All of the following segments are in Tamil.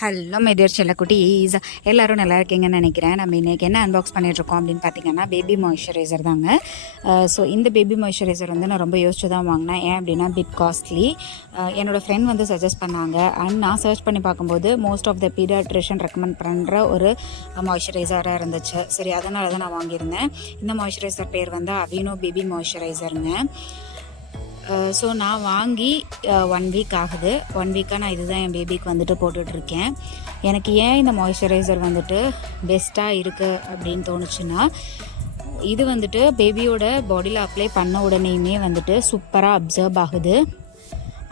ஹலோ மை டியர் செல்லக்குட்டீஸ், எல்லோரும் நல்லா இருக்கீங்கன்னு நினைக்கிறேன். நம்ம இன்றைக்கி என்ன அன்பாக்ஸ் பண்ணிகிட்ருக்கோம் அப்படின்னு பார்த்தீங்கன்னா, பேபி மாய்ஸ்சரைசர் தாங்க. ஸோ இந்த பேபி மாய்ஸ்சரைசர் வந்து நான் ரொம்ப யோசிச்சு தான் வாங்கினேன். ஏன் அப்படின்னா பிட் காஸ்ட்லி. என்னோடய ஃப்ரெண்ட் வந்து சஜஸ்ட் பண்ணாங்க. அண்ட் நான் சர்ச் பண்ணி பார்க்கும்போது most of the paediatrician recommend பண்ணுற ஒரு மாய்ஸ்சரைசராக இருந்துச்சு. சரி, அதனால தான் நான் வாங்கியிருந்தேன். இந்த மாய்ஸ்சரைசர் பேர் வந்து அவினோ பேபி மாய்ஸ்சரைசருங்க. ஸோ நான் வாங்கி 1 வீக் ஆகுது. 1 வீக்காக நான் இதுதான் என் பேபிக்கு வந்துட்டு போட்டுட்ருக்கேன். எனக்கு ஏன் இந்த மாய்ஸ்சரைசர் வந்துட்டு பெஸ்ட்டாக இருக்குது அப்படின்னு தோணுச்சுன்னா, இது வந்துட்டு பேபியோட பாடியில் அப்ளை பண்ண உடனேயுமே வந்துட்டு சூப்பராக அப்சர்வ் ஆகுது.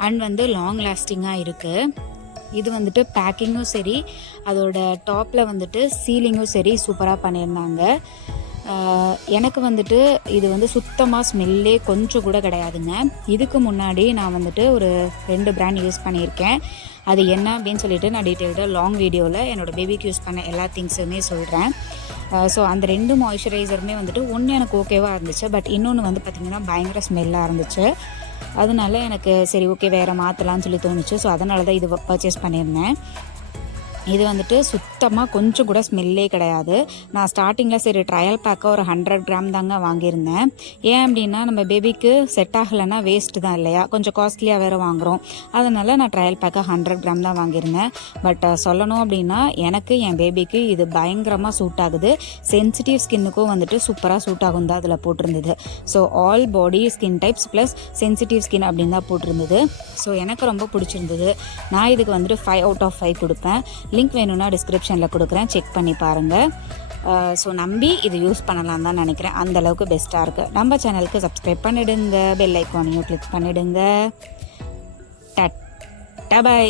அண்ட் வந்து லாங் லாஸ்டிங்காக இருக்குது. இது வந்துட்டு பேக்கிங்கும் சரி, அதோட டாப்பில் வந்துட்டு சீலிங்கும் சரி சூப்பராக பண்ணியிருந்தாங்க. எனக்கு வந்துட்டு இது வந்து சுத்தமாக ஸ்மெல்லே கொஞ்சம் கூட கிடையாதுங்க. இதுக்கு முன்னாடி நான் வந்துட்டு ஒரு 2 பிராண்ட் யூஸ் பண்ணியிருக்கேன். அது என்ன அப்படின்னு சொல்லிட்டு நான் டீட்டெயில்டாக லாங் வீடியோவில் என்னோடய பேபிக்கு யூஸ் பண்ண எல்லா திங்ஸுமே சொல்கிறேன். ஸோ அந்த 2 மாய்ஸ்சரைசருமே வந்துட்டு ஒன்று எனக்கு ஓகேவாக இருந்துச்சு. பட் இன்னொன்று வந்து பார்த்திங்கன்னா பயங்கர ஸ்மெல்லாக இருந்துச்சு. அதனால எனக்கு சரி ஓகே வேறு மாற்றலான்னு சொல்லி தோணுச்சு. ஸோ அதனால தான் இது பர்ச்சேஸ் பண்ணியிருந்தேன். இது வந்துட்டு சுத்தமாக கொஞ்சம் கூட ஸ்மெல்லே கிடையாது. நான் ஸ்டார்டிங்கில் சரி ட்ரையல் பேக்காக ஒரு 100 கிராம் தாங்க வாங்கியிருந்தேன். ஏன் அப்படின்னா நம்ம பேபிக்கு செட் ஆகலைன்னா வேஸ்ட்டு தான் இல்லையா, கொஞ்சம் காஸ்ட்லியாக வேறு வாங்குகிறோம். அதனால் நான் ட்ரையல் பேக்காக 100 கிராம் தான் வாங்கியிருந்தேன். பட் சொல்லணும் அப்படின்னா எனக்கு என் பேபிக்கு இது பயங்கரமாக சூட் ஆகுது. சென்சிட்டிவ் ஸ்கின்னுக்கும் வந்துட்டு சூப்பராக சூட் ஆகும் தான் அதில் போட்டிருந்தது. So all body skin types plus sensitive skin அப்படின்னு தான் போட்டிருந்தது. ஸோ எனக்கு ரொம்ப பிடிச்சிருந்தது. நான் இதுக்கு வந்துட்டு 5 out of 5 கொடுப்பேன். லிங்க் வேணும்னா டிஸ்கிரிப்ஷனில் கொடுக்குறேன், செக் பண்ணி பாருங்கள். ஸோ நம்பி இது யூஸ் பண்ணலாம் தான் நினைக்கிறேன். அந்தளவுக்கு பெஸ்ட்டாக இருக்குது. நம்ம சேனலுக்கு சப்ஸ்கிரைப் பண்ணிவிடுங்க, பெல் ஐக்கானையும் கிளிக் பண்ணிவிடுங்க. Ta-ta by.